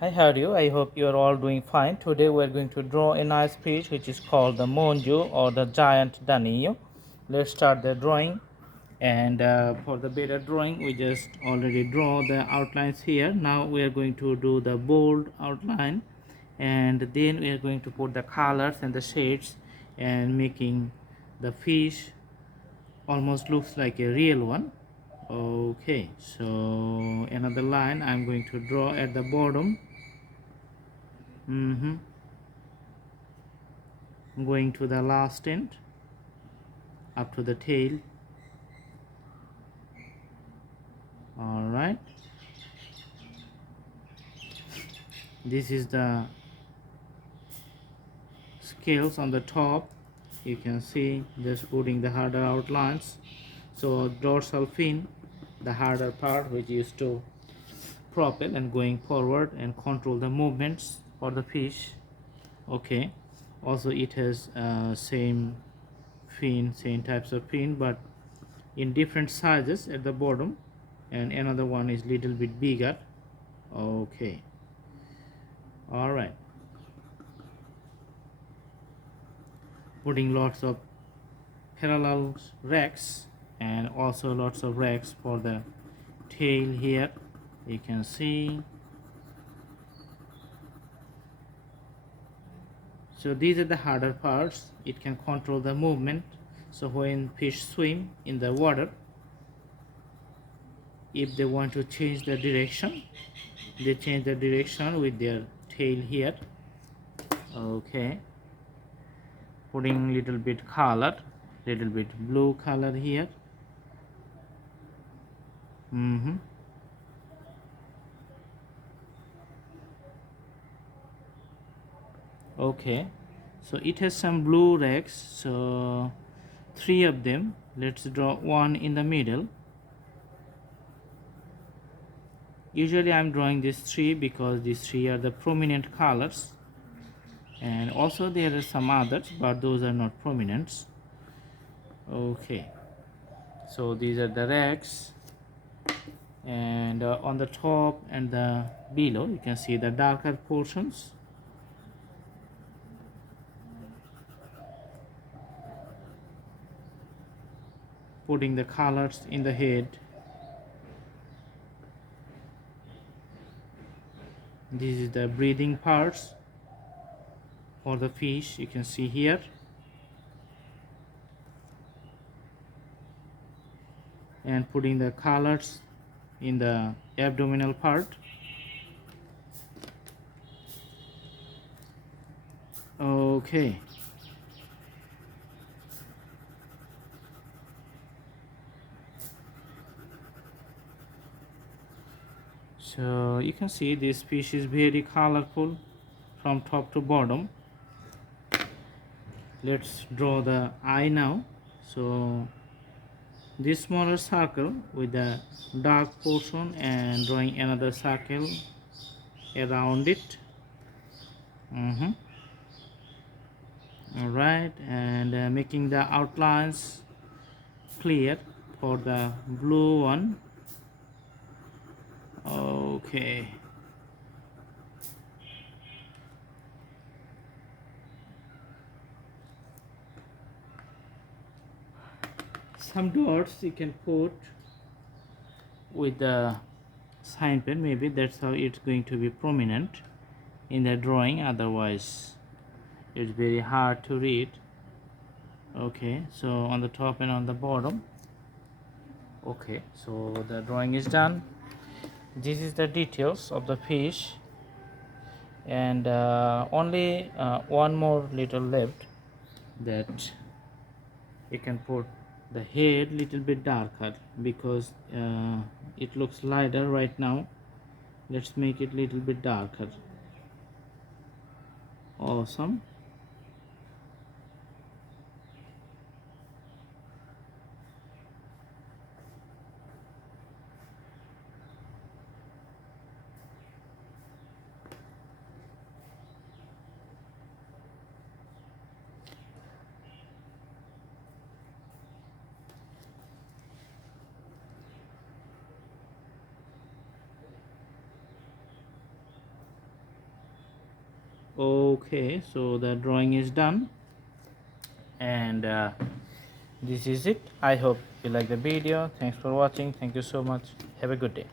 Hi, how are you? I hope you are all doing fine. Today we are going to draw a nice fish which is called the monju or the giant danio. Let's start the drawing. And for the better drawing, we just already draw the outlines here. Now we are going to do the bold outline, and then we are going to put the colors and the shades and making the fish almost looks like a real one. Okay, so another line I'm going to draw at the bottom. Going to the last end up to the tail. All right, this is the scales on the top. You can see just putting the harder outlines. So dorsal fin, the harder part which is to propel and going forward and control the movements for the fish. Okay, also it has same fin, same types of fin, but in different sizes at the bottom, and another one is little bit bigger. Okay, all right, putting lots of parallel racks and also lots of racks for the tail here. You can see, so these are the harder parts. It can control the movement. So when fish swim in the water, if they want to change the direction, they change the direction with their tail here. Okay, putting little bit color, little bit blue color here. Okay, so it has some blue racks, so three of them. Let's draw one in the middle. Usually I'm drawing these three because these three are the prominent colors, and also there are some others, but those are not prominent. Okay, so these are the racks, and on the top and the below you can see the darker portions. Putting the colors in the head. This is the breathing parts for the fish, you can see here. And putting the colors in the abdominal part. Okay, so you can see this fish is very colorful from top to bottom. Let's draw the eye now. So this smaller circle with the dark portion and drawing another circle around it. All right, and making the outlines clear for the blue one. Okay, some dots you can put with the sign pen, maybe that's how it's going to be prominent in the drawing, otherwise it's very hard to read. Okay, so on the top and on the bottom. Okay, so the drawing is done. This is the details of the fish, and only one more little left, that you can put the head little bit darker because it looks lighter right now. Let's make it little bit darker. Awesome. Okay, so the drawing is done, and this is it. I hope you like the video. Thanks for watching. Thank you so much. Have a good day.